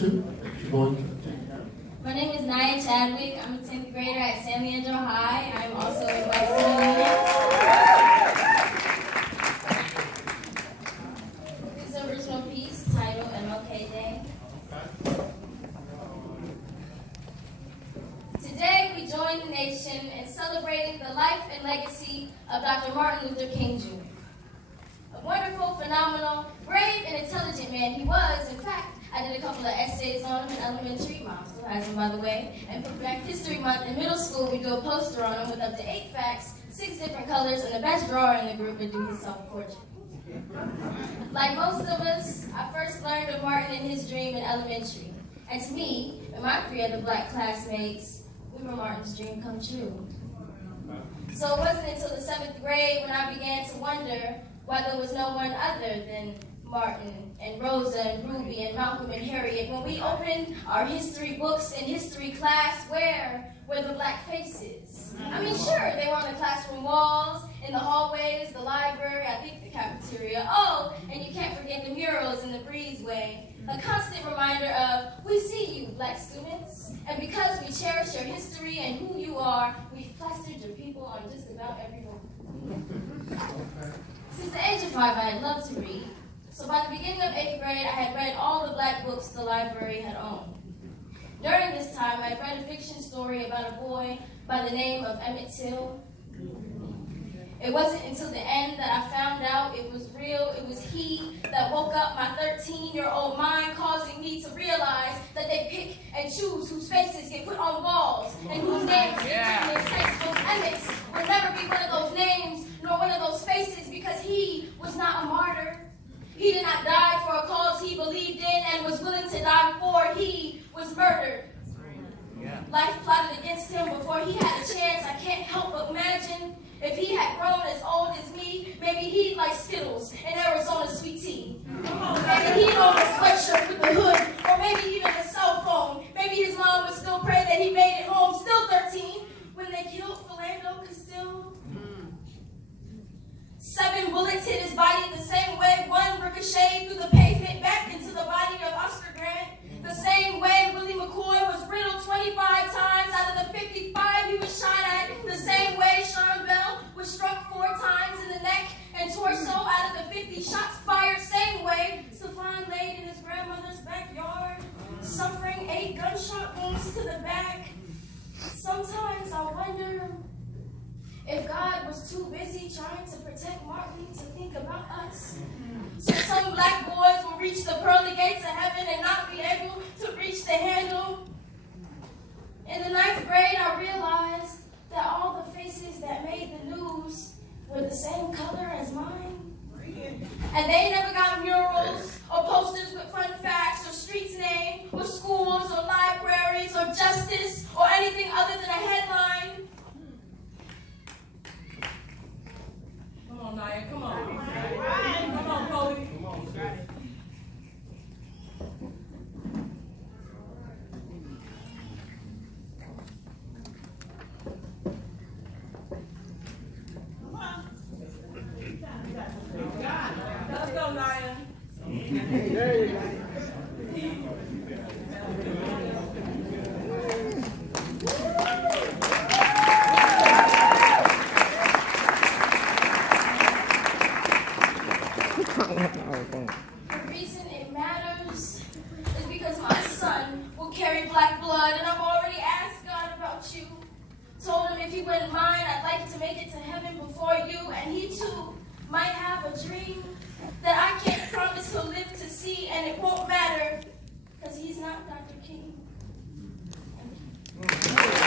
My name is Naya Chadwick. I'm a 10th grader at San Leandro High. I'm also a white student. This is the original piece titled MLK Day. Today we join the nation in celebrating the life and legacy of Dr. Martin Luther King Jr. A wonderful, phenomenal, brave, and intelligent man he was. In fact, I did a couple of essays on him in elementary. Mom still has him, by the way. And for Black History Month in middle school, we do a poster on him with up to 8 facts, 6 different colors, and the best drawer in the group would do his self-portrait. Like most of us, I first learned of Martin and his dream in elementary. And to me and my 3 other Black classmates, we were Martin's dream come true. So it wasn't until the 7th grade when I began to wonder why there was no one other than Martin and Rosa and Ruby and Malcolm and Harriet. When we opened our history books in history class, where were the Black faces? I mean, sure, they were on the classroom walls, in the hallways, the library, I think the cafeteria. Oh, and you can't forget the murals in the breezeway. A constant reminder of, we see you, Black students. And because we cherish your history and who you are, we've plastered your people on just about every wall. Since the age of 5, I had loved to read. So by the beginning of 8th grade, I had read all the Black books the library had owned. During this time, I had read a fiction story about a boy by the name of Emmett Till. It wasn't until the end that I found out it was real. It was he that woke up my 13-year-old mind, causing me to realize that they pick and choose whose faces get put on walls and whose names get written in textbooks. Emmett will never be one of those names nor one of those faces because he was not a martyr. He did not die for a cause he believed in and was willing to die for. He was murdered. Yeah. Life plotted against him before he had a chance. I can't help but imagine if he had grown as old as me, maybe he'd like Skittles and Arizona sweet tea. Maybe he'd own a sweatshirt with a hood, or maybe even a cell phone. Maybe his mom would still pray that he made it home, still 13, when they killed Philando Castile. 7 bullets hit his body the same way, 1 ricocheted through the pavement back into the body of Oscar Grant. The same way Willie McCoy was riddled 25 times out of the 55 he was shot at. The same way Sean Bell was struck 4 times in the neck and torso out of the 50 shots fired. Same way Stephon laid in his grandmother's backyard, suffering 8 gunshot wounds to the back. Sometimes I wonder if God was too busy trying to protect Martin to think about us. So some Black boys will reach the pearly gates of heaven and not be able to reach the handle. In the 9th grade, I realized that all the faces that made the news were the same color as mine. And they never got murals or posters with fun facts or streets named or schools or libraries or justice or anything other than a headline. Come on, Naya, come on. Come on, Cody. Come on, let's go, Naya. There you go. The reason it matters is because my son will carry Black blood, and I've already asked God about you. Told him if he wouldn't mind, I'd like to make it to heaven before you, and he too might have a dream that I can't promise he'll live to see, and it won't matter because he's not Dr. King.